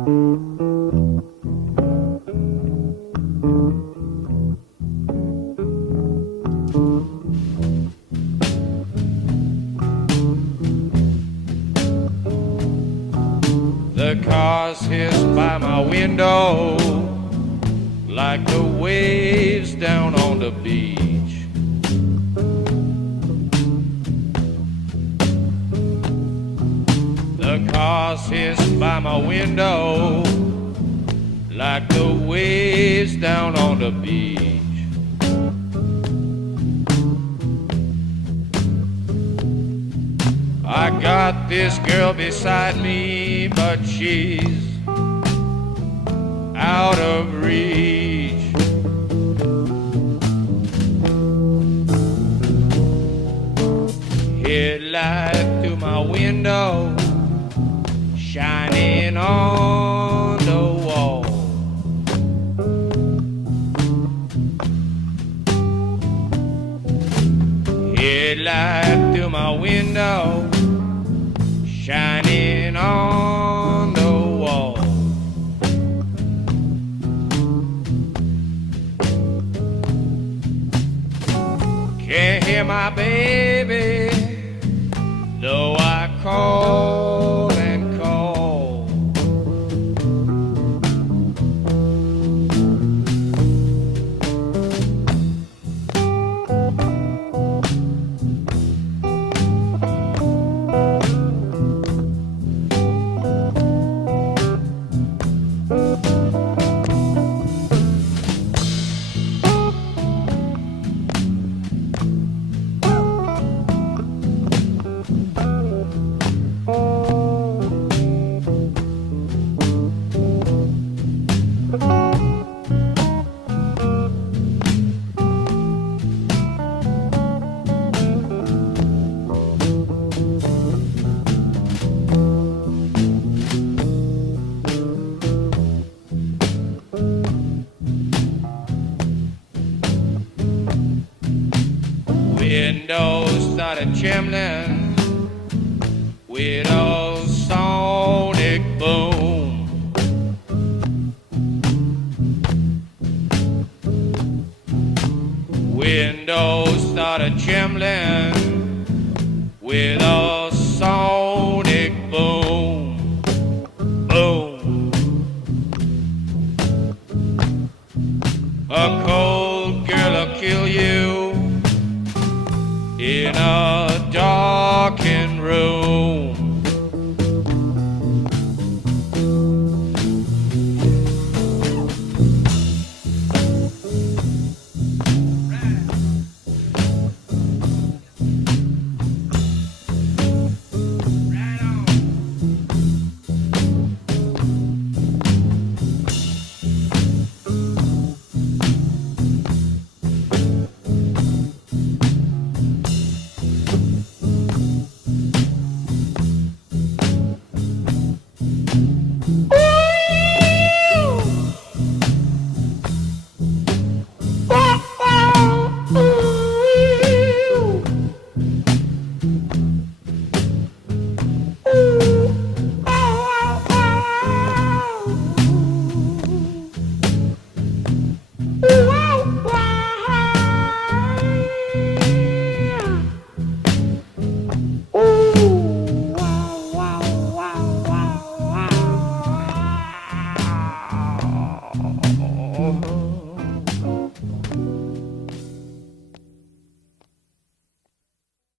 The cars hiss by my window like the waves down on the beach. The cars hiss by my window like the waves down on the beach. I got this girl beside me, but she's out of reach. Headlight through my window, shining on the wall. Headlight through my window, shining on the wall. Can't hear my baby, though I call and call. Windows started trembling with a sonic boom. Windows started trembling with a sonic boom. Boom. A